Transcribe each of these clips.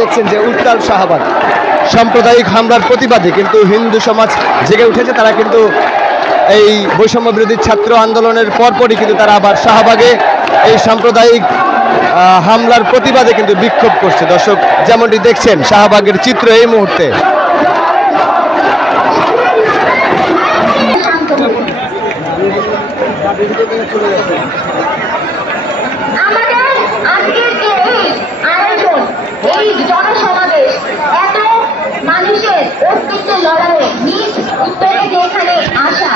দেখছেন যে উত্তাল শাহবাগ সাম্প্রদায়িক হামলার প্রতিবাদে কিন্তু হিন্দু সমাজ জেগে উঠেছে। তারা কিন্তু এই বৈষম্য বিরোধী ছাত্র আন্দোলনের পরপরই কিন্তু তারা আবার শাহবাগে এই সাম্প্রদায়িক হামলার প্রতিবাদে কিন্তু বিক্ষোভ করছে। দর্শক যেমনটি দেখছেন শাহবাগের চিত্র এই মুহূর্তে। এই জনসমাবেশ এত মানুষের অস্তিত্বের লড়াইয়ে নিজ উত্তরে যেখানে আসা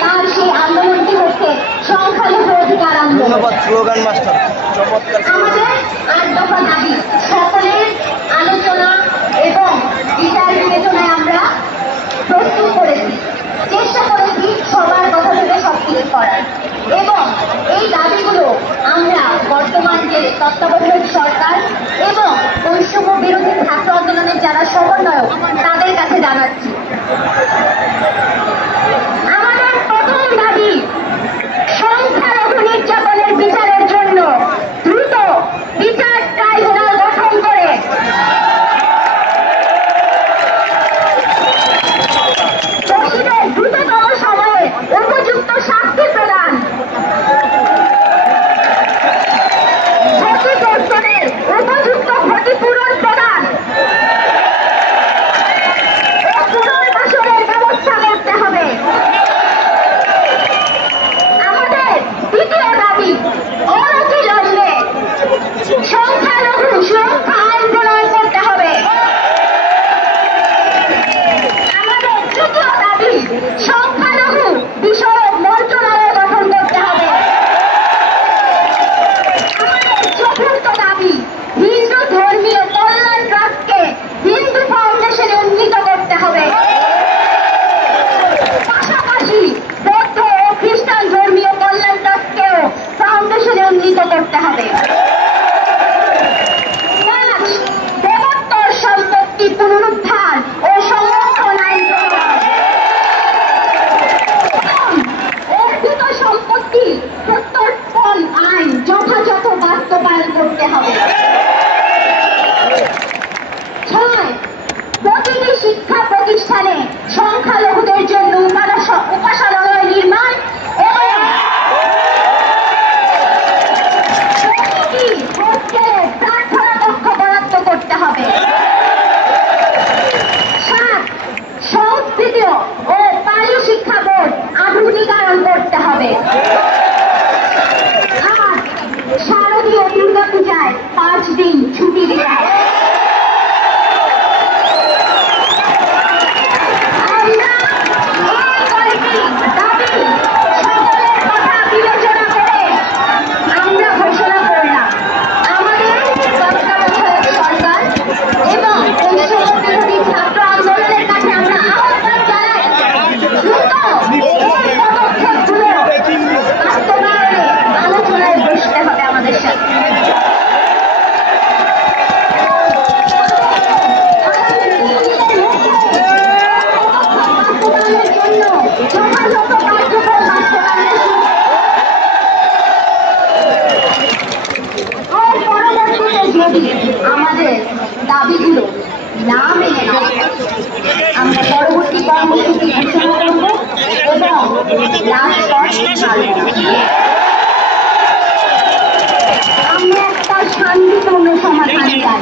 তার সেই আন্দোলনটি হচ্ছে সংখ্যালঘু অধিকার আন্দোলন। আমাদের ৮ দফা দাবি সকলের আলোচনা এবং বিচার বিবেচনায় আমরা প্রস্তুত করেছি, চেষ্টা করেছি সবার কথা ভেবে সবকিছু করার, এবং এই দাবিগুলো আমরা বর্তমান যে তত্ত্বাবধায়ক সরকার এবং বৈষম্য বিরোধী ছাত্র আন্দোলনের যারা সমন্বয়ক তাদের কাছে জানাচ্ছি। আমাদের প্রথম দাবি সংখ্যালঘু নির্যাতনের বিচারের জন্য দ্রুত বিচার ট্রাইব্যুনাল গঠন করে দোষীদের দ্রুততম সময়ে উপযুক্ত শাস্তি প্রদান, ক্ষতিগ্রস্তদের উপযুক্ত ক্ষতিপূরণ প্রদান ও পুনর্বাসনের ব্যবস্থা করতে হবে। আমাদের দ্বিতীয় দাবি অনতিবিলম্বে সংখ্যালঘু সুরক্ষা আইন প্রণয়ন করতে হবে। আমাদের তৃতীয় দাবি সংখ্যালঘু বিষয়ক মন্ত্রণালয় গঠন করতে হবে। আমাদের চতুর্থ দাবি হিন্দু ধর্মীয় কল্যাণ ট্রাস্টকে হিন্দু ফাউন্ডেশনে উন্নীত করতে হবে। পাশাপাশি বৌদ্ধ ও খ্রিস্টান ধর্মীয় কল্যাণ ট্রাস্টকেও ফাউন্ডেশনে উন্নীত করতে হবে। ৫. দেবোত্তর সম্পত্তি পুনরুদ্ধার ও সংরক্ষণ আইন প্রণয়ন। অর্পিত সম্পত্তি প্রত্যর্পণ আইন যথাযথ বাস্তবায়ন করতে হবে। ৬. প্রতিটি শিক্ষা প্রতিষ্ঠানে সংখ্যালঘুদের জন্য উপাসনালয় নির্মাণ এবং প্রতিটি হোস্টেলে প্রার্থনা কক্ষ বরাদ্দ করতে হবে। ৭. সংস্কৃত ও পালি শিক্ষা বোর্ড আধুনিকায়ন করতে হবে। ৮. শারদীয় দুর্গাপূজায় ৫ দিন ছুটি দিতে হবে। আমরা এই কয়েকটি দাবি সকলের কথা বিবেচনা করে আমরা ঘোষণা করলাম। আমাদের তত্ত্বাবধায়ক সরকার এবং বৈষম্য বিরোধী ছাত্র আন্দোলনের কাছে আমরা আহ্বান জানাই, দ্রুত এই পদক্ষেপগুলো বাস্তবায়নে আলোচনায় বসতে হবে আমাদের সাথে। বাস্তবায়নের জন্য যথাযথ কার্যক্রম বাস্তবায়নের পরবর্তীতে যদি আমাদের দাবিগুলো না মেনে নেওয়া হয়, আমরা পরবর্তী কর্মসূচি ঘোষণা করব এবং রাজপথ ছাড়ব। আমরা একটা শান্তিপূর্ণ সমাধান চাই।